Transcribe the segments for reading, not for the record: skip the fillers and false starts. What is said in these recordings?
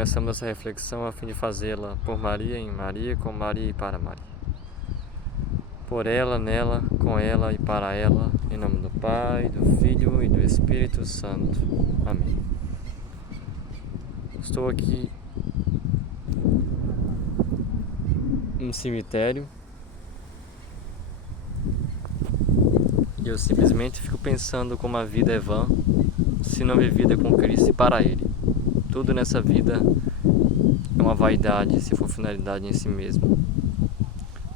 começamos essa reflexão a fim de fazê-la por Maria, em Maria, com Maria e para Maria. Por ela, nela, com ela e para ela, em nome do Pai, do Filho e do Espírito Santo. Amém. Estou aqui no cemitério e eu simplesmente fico pensando como a vida é vã se não vivida com Cristo e para Ele. Tudo nessa vida é uma vaidade se for finalidade em si mesmo.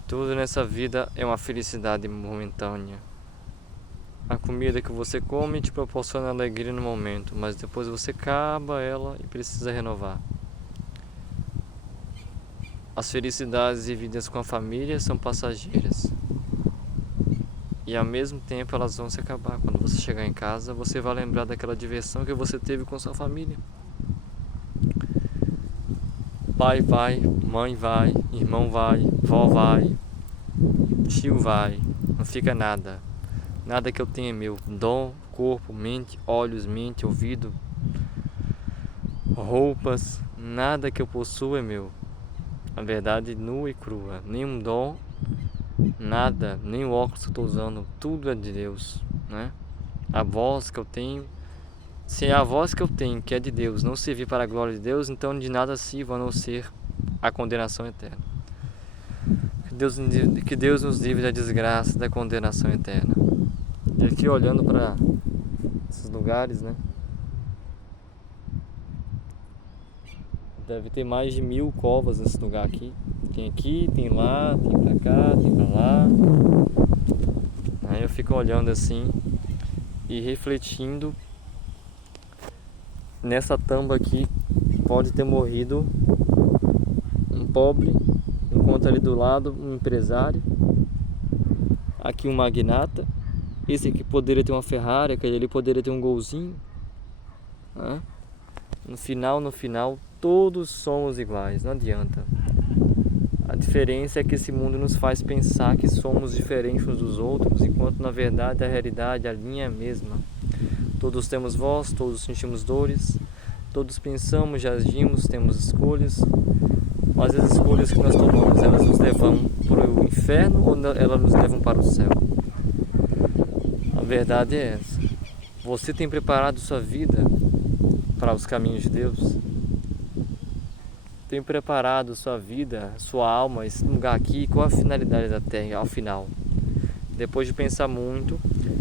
Tudo nessa vida é uma felicidade momentânea. A comida que você come te proporciona alegria no momento, mas depois você acaba ela e precisa renovar. As felicidades vividas com a família são passageiras. E ao mesmo tempo elas vão se acabar. Quando você chegar em casa, você vai lembrar daquela diversão que você teve com sua família. Pai vai, mãe vai, irmão vai, vó vai, tio vai, não fica nada. Nada que eu tenha é meu. Dom, corpo, mente, olhos, mente, ouvido, roupas, nada que eu possuo é meu. A verdade nua e crua. Nenhum dom, nada, nem o óculos que eu estou usando, tudo é de Deus, né? A voz que eu tenho, se a voz que eu tenho, que é de Deus, não servir para a glória de Deus, então de nada sirva a não ser a condenação eterna. Que Deus nos livre da desgraça, da condenação eterna. E aqui olhando para esses lugares, né? Deve ter mais de 1000 covas nesse lugar aqui. Tem aqui, tem lá, tem pra cá, tem pra lá. Aí eu fico olhando assim e refletindo. Nessa tamba aqui pode ter morrido um pobre, enquanto ali do lado um empresário. Aqui um magnata. Esse aqui poderia ter uma Ferrari, aquele ali poderia ter um golzinho, né? No final, todos somos iguais, não adianta. A diferença é que esse mundo nos faz pensar que somos diferentes uns dos outros, enquanto na verdade a realidade, a linha é a mesma. Todos temos voz, todos sentimos dores, todos pensamos, já agimos, temos escolhas, mas as escolhas que nós tomamos, elas nos levam para o inferno ou elas nos levam para o céu? A verdade é essa. Você tem preparado sua vida para os caminhos de Deus? Tem preparado sua vida, sua alma, esse lugar aqui? Qual a finalidade da Terra ao final? Depois de pensar muito,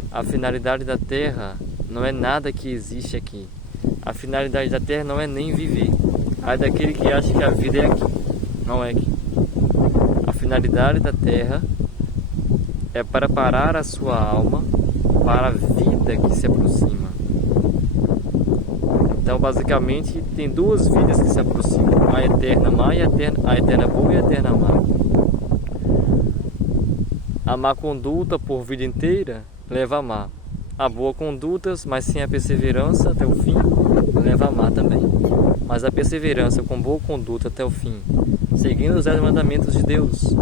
a finalidade da Terra não é nada que existe aqui. A finalidade da Terra não é nem viver. Ai daquele que acha que a vida é aqui. Não é aqui. A finalidade da Terra é para preparar a sua alma para a vida que se aproxima. Então, basicamente, tem duas vidas que se aproximam: a eterna má e a eterna boa e a eterna má. A má conduta por vida inteira leva a má. A boa conduta, mas sem a perseverança até o fim, leva a má também. Mas a perseverança com boa conduta até o fim, seguindo os 10 mandamentos de Deus,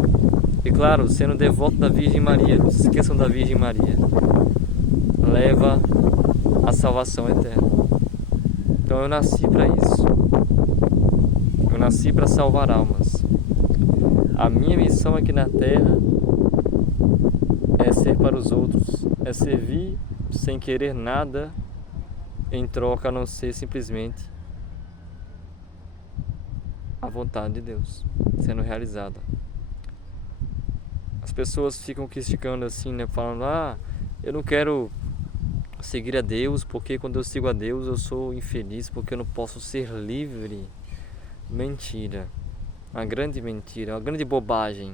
e claro, sendo devoto da Virgem Maria, não se esqueçam da Virgem Maria, leva à salvação eterna. Então eu nasci para isso. Eu nasci para salvar almas. A minha missão aqui na Terra é ser para os outros, é servir sem querer nada em troca, a não ser simplesmente a vontade de Deus sendo realizada. As pessoas ficam criticando assim, né, falando: eu não quero seguir a Deus, porque quando eu sigo a Deus eu sou infeliz, porque eu não posso ser livre. Mentira. Uma grande mentira, uma grande bobagem.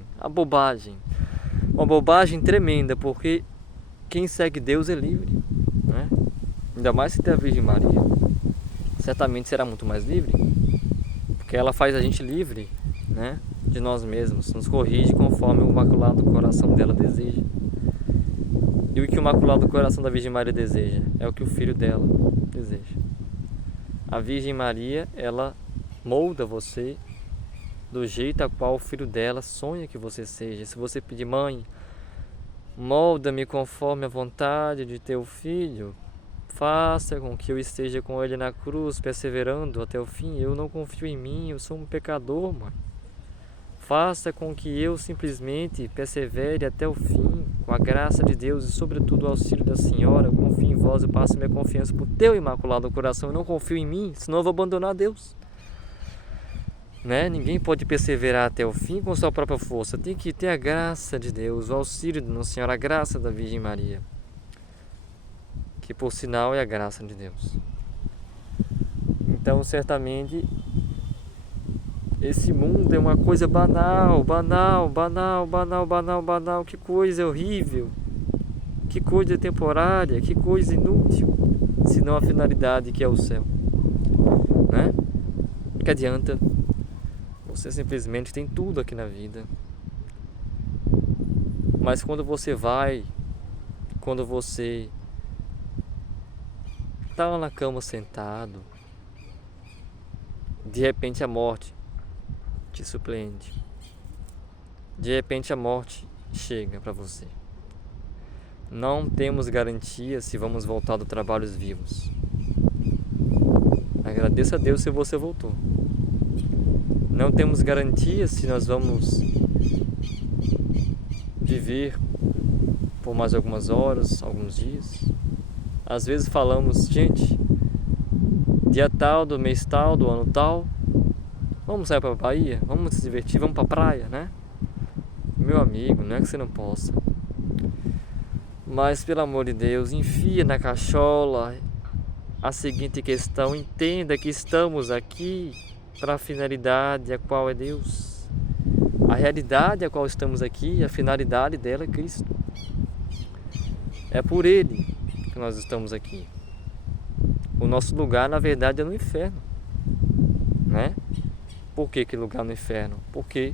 Uma bobagem tremenda, porque quem segue Deus é livre, né? Ainda mais se tem a Virgem Maria. Certamente será muito mais livre, porque ela faz a gente livre, né, de nós mesmos, nos corrige conforme o Imaculado Coração dela deseja. E o que o Imaculado Coração da Virgem Maria deseja é o que o Filho dela deseja. A Virgem Maria, ela molda você do jeito a qual o Filho dela sonha que você seja. Se você pedir: mãe, molda-me conforme a vontade de teu Filho, Faça com que eu esteja com Ele na cruz, perseverando até o fim. Eu não confio em mim, eu sou um pecador, Mãe. Faça com que eu simplesmente persevere até o fim, com a graça de Deus e, sobretudo, o auxílio da Senhora. Eu confio em vós, eu passo minha confiança por teu imaculado coração. Eu não confio em mim, senão eu vou abandonar Deus. Né? Ninguém pode perseverar até o fim com sua própria força. Tem que ter a graça de Deus, o auxílio de Nossa Senhora, a graça da Virgem Maria, que por sinal é a graça de Deus. Então, certamente, esse mundo é uma coisa banal, que coisa horrível, que coisa temporária, que coisa inútil, senão a finalidade que é o céu, né? Que adianta? Você simplesmente tem tudo aqui na vida, mas quando você está lá na cama sentado, de repente a morte te surpreende. De repente a morte chega para você. Não temos garantia se vamos voltar do trabalho vivos. Agradeça a Deus se você voltou. Não temos garantia se nós vamos viver por mais algumas horas, alguns dias. Às vezes falamos, gente, dia tal, do mês tal, do ano tal, vamos sair para a Bahia, vamos se divertir, vamos para a praia, né? Meu amigo, não é que você não possa. Mas, pelo amor de Deus, enfia na cachola a seguinte questão: entenda que estamos aqui para a finalidade a qual é Deus. A realidade a qual estamos aqui, a finalidade dela é Cristo. É por Ele que nós estamos aqui. O nosso lugar, na verdade, é no inferno, né? Por que lugar no inferno? Porque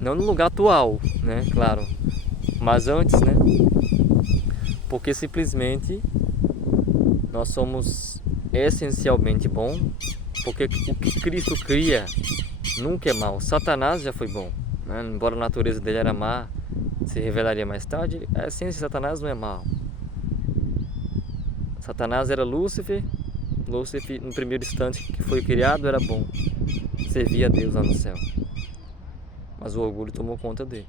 não no lugar atual, né? Claro, mas antes, né? Porque simplesmente nós somos essencialmente bons, porque o que Cristo cria nunca é mal. Satanás já foi bom, né? Embora a natureza dele era má, se revelaria mais tarde, a essência de Satanás não é mal. Satanás era Lúcifer. Lúcifer, no primeiro instante que foi criado, era bom, servia a Deus lá no céu. Mas o orgulho tomou conta dele.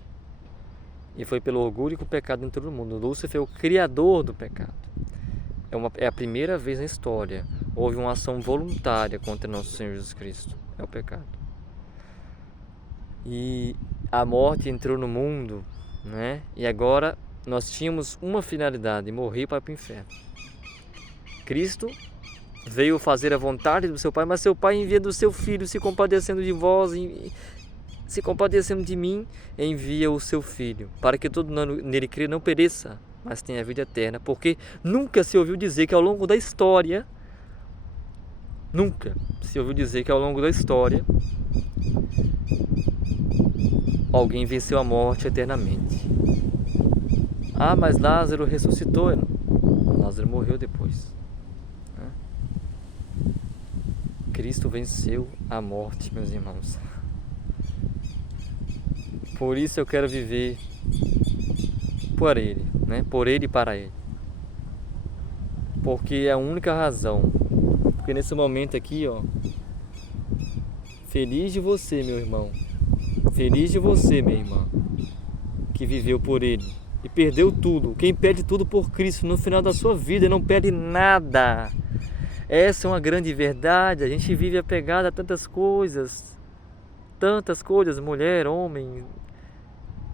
E foi pelo orgulho que o pecado entrou no mundo. Lúcifer é o criador do pecado. É a primeira vez na história houve uma ação voluntária contra nosso Senhor Jesus Cristo. É o pecado. E a morte entrou no mundo, né? E agora nós tínhamos uma finalidade: morrer para ir para o inferno. Cristo veio fazer a vontade do seu Pai, mas seu Pai, envia do seu Filho, se compadecendo de vós, se compadecendo de mim, envia o seu Filho, para que todo nele crê não pereça, mas tenha a vida eterna. Porque nunca se ouviu dizer que ao longo da história, alguém venceu a morte eternamente. Ah, mas Lázaro ressuscitou. Lázaro morreu depois. Cristo venceu a morte, meus irmãos. Por isso eu quero viver por Ele, né? Por Ele e para Ele. Porque é a única razão. Porque nesse momento aqui, ó, feliz de você, meu irmão. Feliz de você, minha irmã, que viveu por Ele e perdeu tudo. Quem perde tudo por Cristo no final da sua vida não perde nada. Essa é uma grande verdade. A gente vive apegado a tantas coisas, mulher, homem.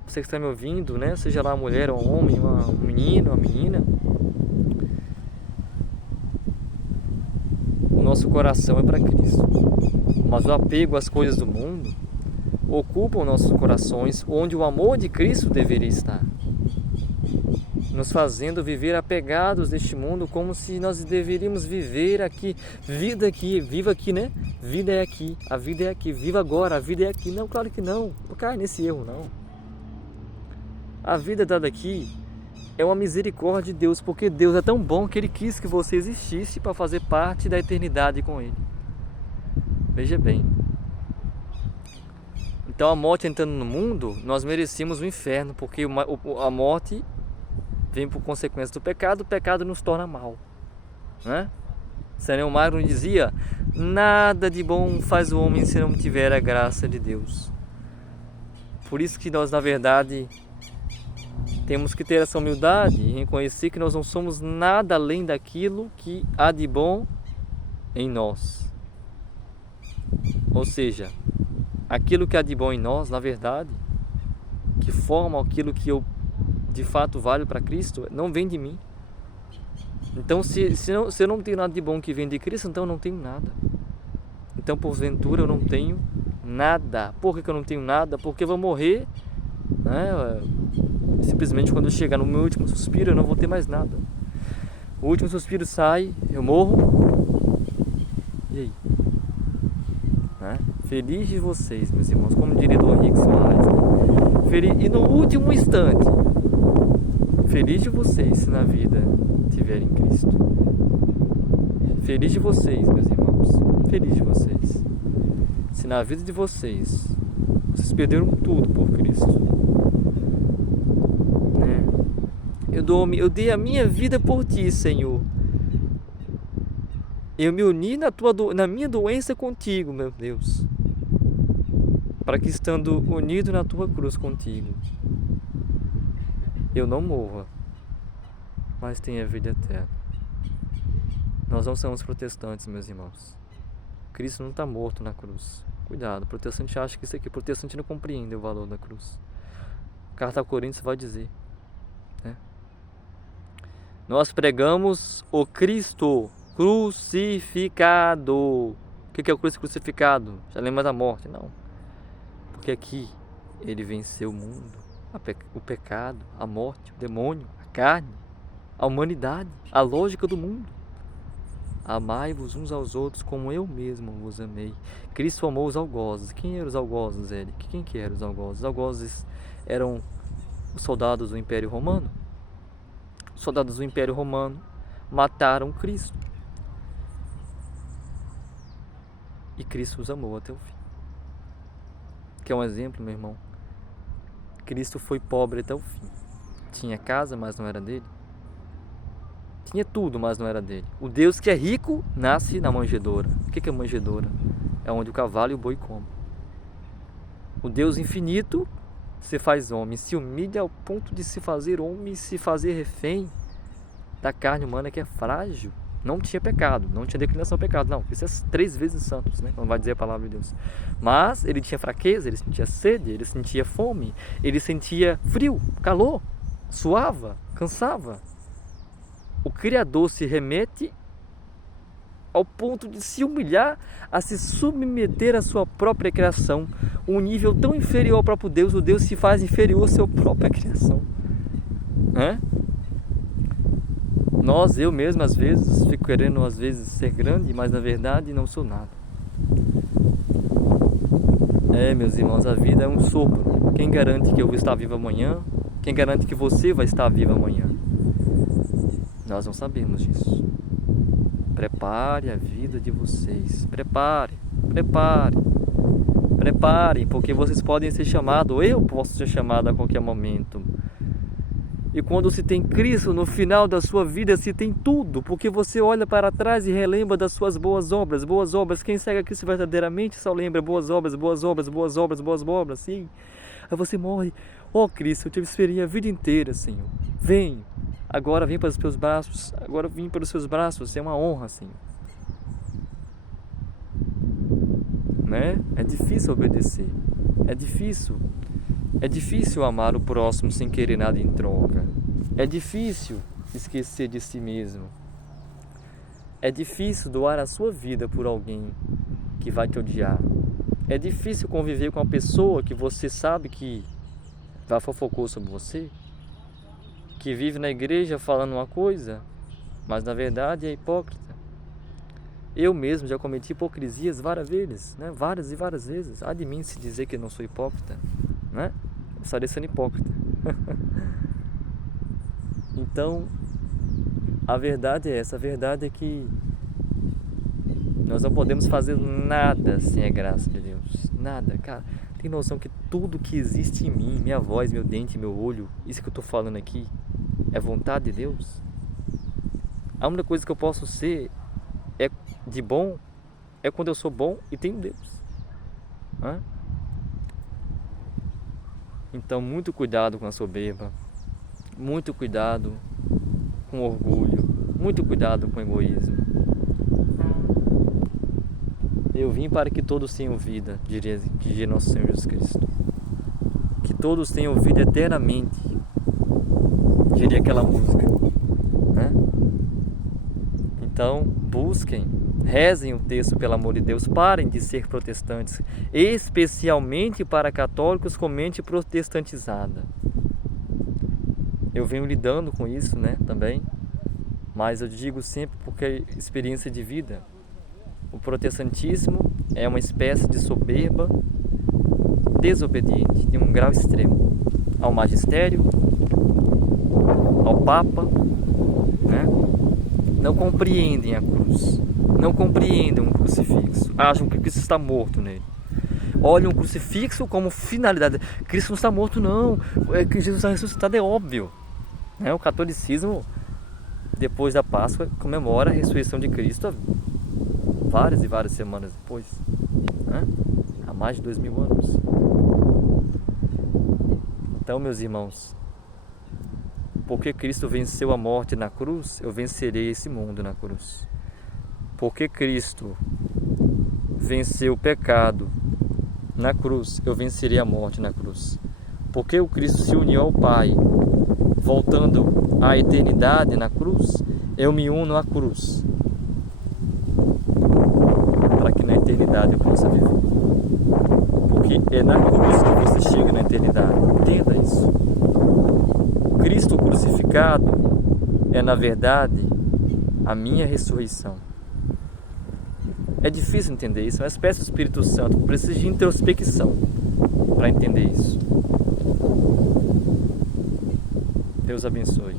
Você que está me ouvindo, né? Seja lá mulher ou homem, um menino, uma menina. O nosso coração é para Cristo. Mas o apego às coisas do mundo ocupa os nossos corações, onde o amor de Cristo deveria estar, nos fazendo viver apegados deste mundo, como se nós deveríamos viver aqui. Vida aqui, viva aqui, né? Vida é aqui, a vida é aqui, viva agora, a vida é aqui. Não, claro que não, não cai nesse erro, não. A vida dada aqui é uma misericórdia de Deus, porque Deus é tão bom que Ele quis que você existisse para fazer parte da eternidade com Ele. Veja bem. Então a morte entrando no mundo, nós merecíamos o inferno, porque a morte vem por consequência do pecado, o pecado nos torna mal, né? São Magno dizia: nada de bom faz o homem se não tiver a graça de Deus. Por isso que nós, na verdade, temos que ter essa humildade e reconhecer que nós não somos nada além daquilo que há de bom em nós. Ou seja, aquilo que há de bom em nós, na verdade, que forma aquilo que eu de fato valho para Cristo, não vem de mim. Então, se eu não tenho nada de bom que vem de Cristo, então eu não tenho nada. Então, porventura, eu não tenho nada. Por que eu não tenho nada? Porque eu vou morrer, né? Simplesmente quando eu chegar no meu último suspiro, eu não vou ter mais nada. O último suspiro sai, eu morro. E aí? Né? Feliz de vocês, meus irmãos, como diria do Henrique Soares, né? E no último instante, feliz de vocês se na vida tiverem Cristo. Feliz de vocês, meus irmãos, feliz de vocês. Se na vida de vocês perderam tudo por Cristo, né? Eu dei a minha vida por ti, Senhor. Eu me uni na minha doença contigo, meu Deus, para que, estando unido na tua cruz contigo, eu não morra, mas tenha vida eterna. Nós não somos protestantes, meus irmãos. Cristo não está morto na cruz. Cuidado, o protestante acha que isso aqui, o protestante não compreende o valor da cruz. A carta a Coríntios vai dizer, né? Nós pregamos o Cristo crucificado. O que é o Cristo crucificado? Já lembra da morte? Não. Porque aqui ele venceu o mundo, o pecado, a morte, o demônio, a carne, a humanidade, a lógica do mundo. Amai-vos uns aos outros como eu mesmo vos amei. Cristo amou os algozes. Quem eram os algozes, Eric? Quem que eram os algozes? Os algozes eram os soldados do Império Romano. Os soldados do Império Romano mataram Cristo. E Cristo os amou até o fim. Quer um exemplo, meu irmão? Cristo foi pobre até o fim. Tinha casa, mas não era dele. Tinha tudo, mas não era dele. O Deus que é rico nasce na manjedoura. O que é manjedoura? É onde o cavalo e o boi comem. O Deus infinito se faz homem, se humilha ao ponto de se fazer homem e se fazer refém da carne humana que é frágil. Não tinha pecado, não tinha declinação ao pecado, não. Isso é 3 vezes santos, né? Quando vai dizer a palavra de Deus. Mas ele tinha fraqueza, ele sentia sede, ele sentia fome, ele sentia frio, calor, suava, cansava. O Criador se remete ao ponto de se humilhar, a se submeter à sua própria criação. Um nível tão inferior ao próprio Deus, o Deus se faz inferior à sua própria criação. Né? Eu mesmo, às vezes, fico querendo ser grande, mas na verdade não sou nada. Meus irmãos, a vida é um sopro. Quem garante que eu vou estar vivo amanhã? Quem garante que você vai estar vivo amanhã? Nós não sabemos disso. Prepare a vida de vocês. Preparem, porque vocês podem ser chamados, eu posso ser chamado a qualquer momento. E quando se tem Cristo no final da sua vida, se tem tudo, porque você olha para trás e relembra das suas boas obras. Boas obras, quem segue a Cristo verdadeiramente só lembra boas obras, sim. Aí você morre. Cristo, eu te esperei a vida inteira, Senhor. Vem. Agora vem para os teus braços. Agora vim para os seus braços. É uma honra, Senhor. Né? É difícil obedecer. É difícil amar o próximo sem querer nada em troca. É difícil esquecer de si mesmo. É difícil doar a sua vida por alguém que vai te odiar. É difícil conviver com uma pessoa que você sabe que vai fofocar sobre você, que vive na igreja falando uma coisa, mas na verdade é hipócrita. Eu mesmo já cometi hipocrisias várias vezes, né? Várias e várias vezes. Há de mim se dizer que eu não sou hipócrita, né? Eu estaria sendo hipócrita. Então, a verdade é essa. A verdade é que nós não podemos fazer nada sem a graça de Deus. Nada, cara. Tem noção que tudo que existe em mim, minha voz, meu dente, meu olho, isso que eu estou falando aqui, é vontade de Deus. A única coisa que eu posso ser de bom é quando eu sou bom e tenho Deus. Então, muito cuidado com a soberba, muito cuidado com o orgulho, muito cuidado com o egoísmo. Eu vim para que todos tenham vida, diria nosso Senhor Jesus Cristo. Que todos tenham vida eternamente, diria aquela música. Então, busquem, rezem o texto, pelo amor de Deus, parem de ser protestantes, especialmente para católicos com mente protestantizada. Eu venho lidando com isso, também, mas eu digo sempre porque é experiência de vida. O protestantismo é uma espécie de soberba desobediente, de um grau extremo, ao magistério, ao Papa, Não compreendem a cruz, não compreendem um crucifixo, acham que Cristo está morto nele. Olham o crucifixo como finalidade. Cristo não está morto, não, é que Jesus está ressuscitado, é óbvio. O catolicismo, depois da Páscoa, comemora a ressurreição de Cristo várias e várias semanas depois, há mais de 2000 anos. Então, meus irmãos, porque Cristo venceu a morte na cruz, eu vencerei esse mundo na cruz. Porque Cristo venceu o pecado na cruz, eu vencerei a morte na cruz. Porque o Cristo se uniu ao Pai, voltando à eternidade na cruz, eu me uno à cruz, para que na eternidade eu possa viver. Porque é na cruz que você chega na eternidade. Entenda isso. Cristo crucificado é, na verdade, a minha ressurreição. É difícil entender isso, mas peço ao Espírito Santo, preciso de introspecção para entender isso. Deus abençoe.